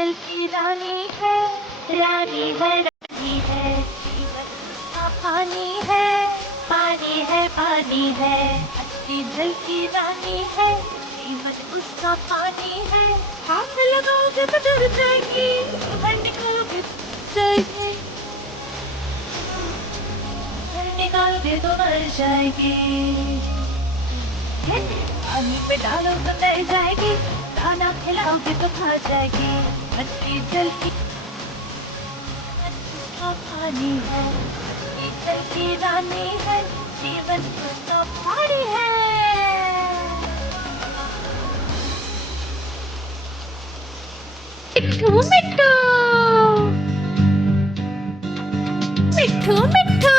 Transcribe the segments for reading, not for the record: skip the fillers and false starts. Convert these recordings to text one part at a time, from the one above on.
जल की रानी है, रानी है, रानी है। जीवन उसका पानी है, पानी है, पानी है। अच्छी जल की रानी है, जीवन उसका पानी है। हाथ लगाओगे तो डर जाएगी, बाहर निकालोगे तो जाएगी, बाहर निकालोगे तो मर जाएगी। पानी पे डालो तो मर जाएगी, खाना खिलाओगे तो खा जाएगी। अच्छी जल की उसका पानी है, अच्छी जल की रानी है, जीवन उसका पानी है। मिट्ठू मिट्ठू मिट्ठू मिट्ठू,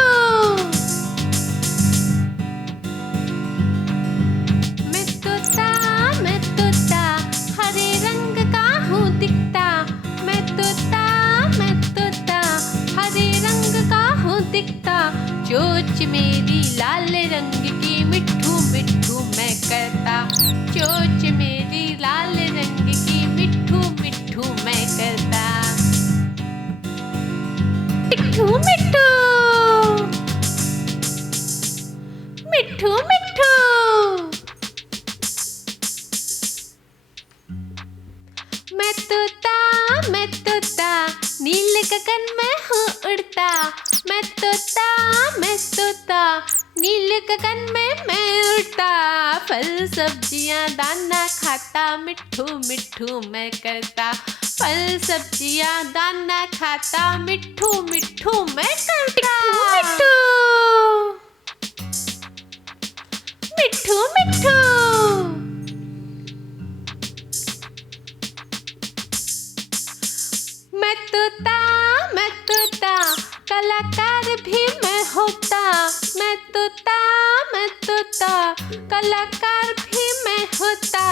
मैं तोता हरे रंग का हूँ दिखता। मैं तोता हरे रंग का हूँ दिखता। चोंच मेरी लाल रंग की, मिट्ठू मिट्ठू मैं करता। चोंच मेरी लाल रंग की, मिट्ठू मिट्ठू मैं करता। मिट्ठू मिट्ठू मिट्ठू मिट्ठू, मैं तोता नील गगन में हूँ उड़ता। मैं तोता नील गगन में मैं उड़ता। फल सब्जियाँ दाना खाता, मिट्ठू मिट्ठू मैं करता। फल सब्जियाँ दाना खाता, मिट्ठू मिट्ठू मैं करता। मिट्ठू मिट्ठू, मैं तोता कलाकार भी मैं होता। मैं तोता कलाकार भी मैं होता।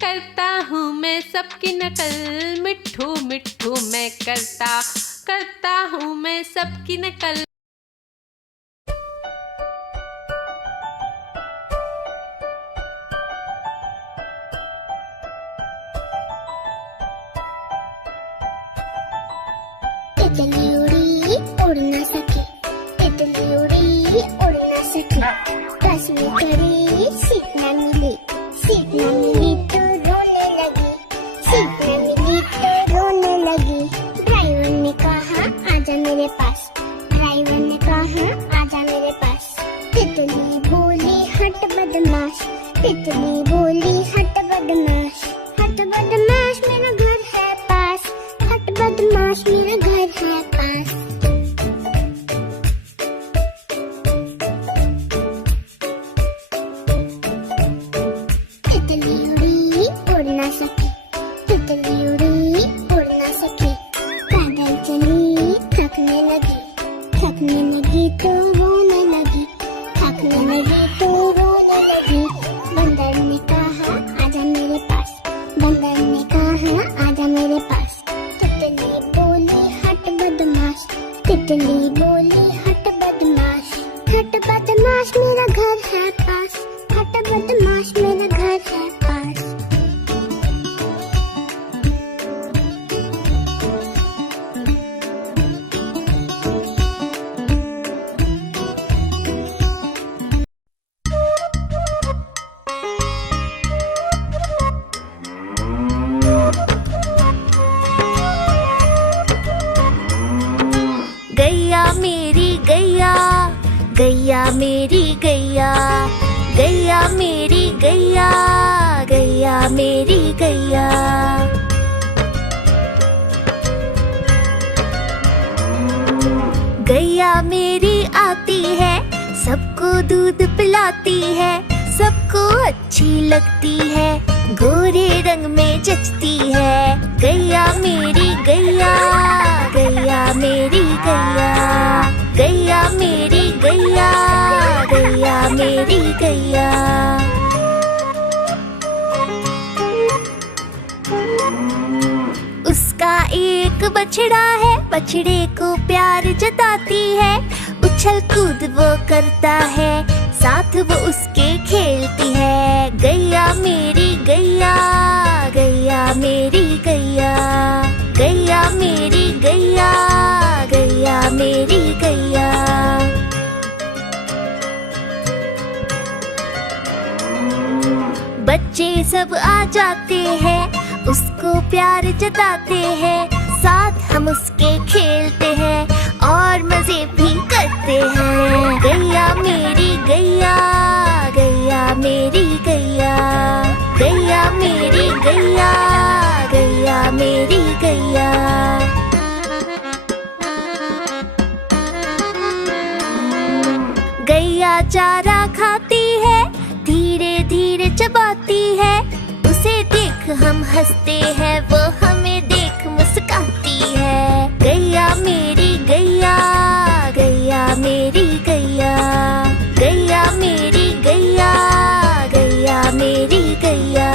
करता हूँ मैं सबकी नकल, मिट्ठू मिट्ठू मैं करता हूँ मैं सबकी नकल। तितली उड़ी उड़ ना सकी, तितली उड़ी उड़ ना सकी। बस में चढ़ी सीट न मिली, सीट न मिली तो रोने लगी, सीट न मिली तो रोने लगी। ड्राइवर ने कहा आजा मेरे पास, ड्राइवर ने कहा आजा मेरे पास। तितली बोली हट बदमाश, तितली बोली हट बदमाश। हट बदमाश मेरा घर है पास, हट बदमाश मेरा घर है पास। तितली उड़ी उड़ ना सकी, तितली उड़ी उड़ ना सकी। पैदल चली थकने लगी तो रोने लगी, थकने लगी तो रोने लगी। बंदर ने कहा आजा मेरे पास, बंदर ने कहा आजा मेरे पास। तितली बोली हट बदमाश, तितली बोली हट बदमाश। हट बदमाश मेरा घर है पास, हट बदमाश मेरा घर है पास। गैया मेरी गैया, गैया मेरी गैया, गैया मेरी गैया, गैया मेरी गैया। गैया मेरी आती है, सबको दूध पिलाती है, सबको अच्छी लगती है, गोरे रंग में जचती है। गैया मेरी गैया, गैया मेरी गैया, गैया मेरी गैया, गैया मेरी गैया। उसका एक बछड़ा है, बछड़े को प्यार जताती है, उछल कूद वो करता है, साथ वो उसके खेलती है। गैया मेरी गैया, गैया मेरी गैया, मेरी गैया, गैया मेरी गैया। बच्चे सब आ जाते हैं, उसको प्यार जताते हैं, साथ हम उसके खेलते हैं और मजे भी करते हैं। गैया मेरी गैया, गैया मेरी गैया, गैया मेरी गैया, गैया मेरी गैया। गैया चारा खाती है, धीरे धीरे चबाती है, उसे देख हम हंसते हैं, वो हमें देख मुस्काती है। गैया मेरी गैया, गैया मेरी गैया, गैया मेरी गैया, गैया मेरी गैया।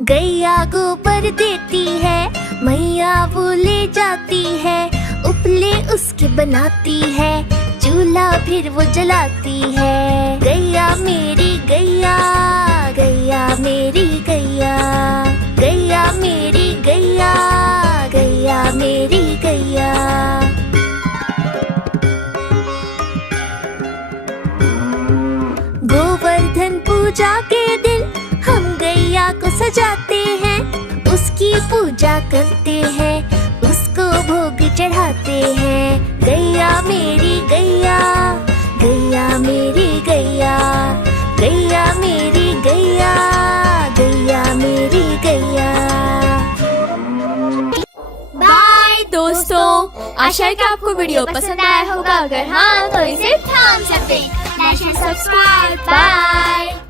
गैया गोबर देती है, मैया वो ले जाती है, उपले उसके बनाती है, चूल्हा फिर वो जलाती है। गैया मेरी गैया, गैया मेरी गैया, गैया मेरी गैया, गैया मेरी गैया। गोवर्धन पूजा के दिन हम गैया को सजाते हैं, उसकी पूजा करते हैं, उसको भोग चढ़ाते हैं। गैया मेरी गैया, गैया मेरी गैया, गैया मेरी गैया, गैया मेरी गैया। बाय दोस्तों, आशा है कि आपको वीडियो पसंद आया होगा। अगर हाँ तो इसे थाम सकते हैं। सब्सक्राइब। बाय।